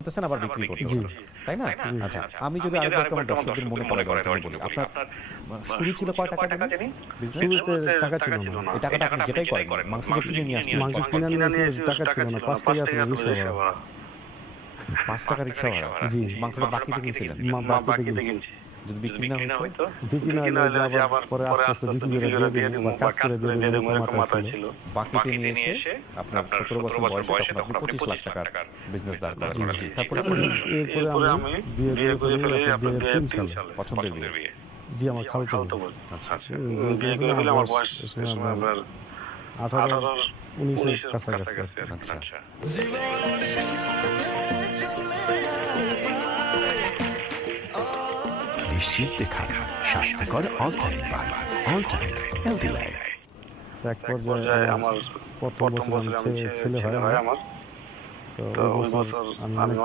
করতেছেন আবার বিক্রি করতেছেন, তাই না? আচ্ছা, আমি যদি আরেকবার একটু আমার দর্শকদের মনে করায় দেওয়ার জন্য বলি, আপনার শুরু ছিল কয় টাকা জানি বিজনেস? শুরুতে টাকা ছিল না। এই টাকাটা আপনি যেটাই করেন, মাংস যে কিনে নিয়ে আসছেন, মাংস কিনে নিয়ে এসে টাকা ছিল না। ৫ টাকা ছিল রিক্সা ভাড়া। ৳৫ রিক্সা ভাড়া, জি। মাংসটা বাকিতে কিনছিলেন? বাকিতে কিনছি। যদি বিক্রি না হইতো? বিক্রি না হলে যে আবার পরে আস্তে আস্তে বিক্রি করে দিয়ে দিমু বা কাজ করে দিয়ে দিমু এরকম মাথায় ছিল। বাকিতে নিয়ে এসে আপনার ১৭ বছর বয়সে তখন আপনি ৳২৫,০০,০০০ টাকার বিজনেস দাঁড় করালেন। তারপরে এরপরে আমি বিয়ে করে ফেলি আপনার ২০০৩ সালে। পছন্দের বিয়ে। জি, আমার খালাতো বোন। আচ্ছা, বিয়ে করে ফেলে আমার বয়স এ সময় আপনার ১৮-১৯ এর কাছাকাছি আরকি। আচ্ছা। নিশ্চিন্তে খান, স্বাস্থ্যকর অল টাইম পান, অল টাইম হেলদি লাইফ। এক পর্যায়ে আমার প্রথম বছর ছেলে হয় আমার। তো ওই বছর আমি অনেক